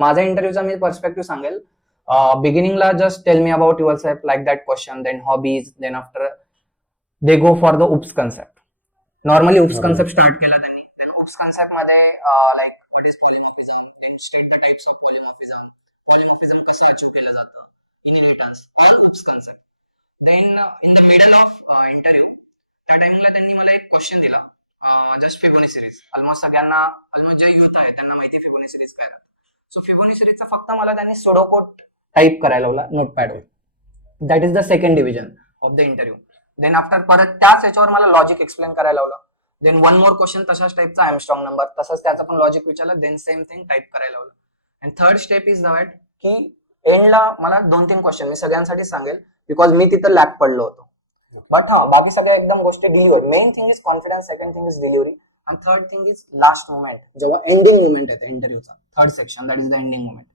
माझा इंटरव्ह्यूचा मी पर्स्पेक्टिव्ह सांगेल. बिगिनिंगला just tell me about yourself, like that question, then hobbies, then after they go for the OOPs concept. Normally OOPs concept start केला त्यांनी. Then OOPs concept मध्ये like what is polymorphism, then state the types of polymorphism कसं achieve केलं जातं, inheritance, all OOPs concept. Then in the middle of interview त्या टाइमला त्यांनी मला एक क्वेश्चन दिला, जस्ट फिबोनाची सिरीज. ऑलमोस्ट जे युथ आहे त्यांना माहिती फिबोनाची सिरीज काय राहते. सो फिबोनाची सिरीजचा फक्त मला त्यांनी सोडोकोड टाईप करायला लावला नोटपॅडवर. That is the second division of the interview. Then after परत त्याच याच्यावर मला लॉजिक एक्सप्लेन करायला लावलं. देन वन मोर क्वेश्चन तशाच टाईपचा, आर्मस्ट्रॉंग नंबर, तसंच त्याचा पण लॉजिक विचारलं. देन सेम थिंग टाईप करायला लावलं. And third step is that की एंडला मला 2-3 क्वेश्चन मी सगळ्यांसाठी सांगेल, बिकॉज मी तिथं लॅक पडलो होतो. बट हा बाकी सगळ्या एकदम गोष्टी delivery. Main thing is confidence, second thing is delivery, आणि third thing is last moment, जेव्हा एंडिंग मोमेंट येते इंटरव्ह्यूचा, third section, that is the ending moment.